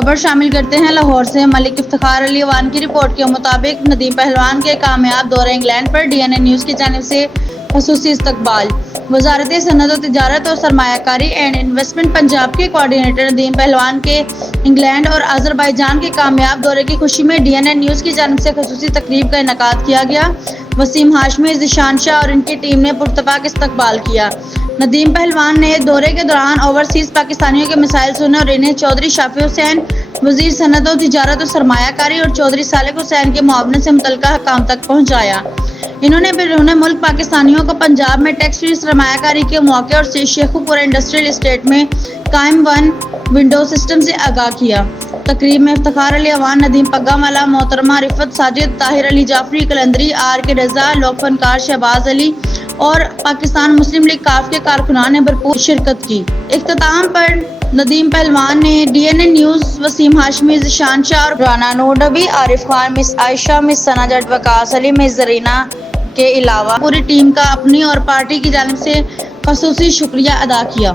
खबर शामिल करते हैं लाहौर से। मलिक इफ्तिखार अली अवान की रिपोर्ट के मुताबिक नदीम पहलवान के कामयाब दौरे इंग्लैंड पर डीएनए न्यूज़ की जानिब से खसूसी इस्तकबाल। वजारत सनअत व तिजारत और सरमायाकारी एंड इन्वेस्टमेंट पंजाब के कोऑर्डिनेटर नदीम पहलवान के इंग्लैंड और अजरबैजान के कामयाब दौरे की खुशी में डीएनए न्यूज़ की जानिब से खसूसी तकरीब का इनेकाद किया गया। वसीम हाशमी, ज़ीशान शाह और इनकी टीम ने पुरतपाक इस्तकबाल किया। नदीम पहलवान ने दौरे के दौरान ओवरसीज पाकिस्तानियों के मसाइल सुने और इन्हें चौधरी शाफी हुसैन, वजीर सनअत व तिजारत और सरमायाकारी और चौधरी सालिक हुसैन के मुआवनत से मुतल्लिका हकाम तक पहुँचाया। इन्होंने बैरून मुल्क पाकिस्तानियों को पंजाब में टैक्स फ्री सरमायाकारी के मौके और शेखुपुरा इंडस्ट्रियल इस्टेट में कायम वन विंडो सिस्टम से आगाह किया। तकरीब में इफ्तिखार अली अवान, नदीम पग्गामाला, मोहतरमा रिफत साजिद, ताहिर अली जाफरी कलंदरी, RK रजा, लोक फनकार शहबाज अली और पाकिस्तान मुस्लिम लीग काफ के कारकुनान ने भरपूर शिरकत की। इख्तिताम पर नदीम पहलवान ने डीएनए न्यूज़, वसीम हाशमी, ज़ीशान शाह और राना नूर नबी, आरिफ खान, मिस आयशा, मिस सना जट, वकास अली, मिस जरीना के अलावा पूरी टीम का अपनी और पार्टी की जानिब से खसूसी शुक्रिया अदा किया।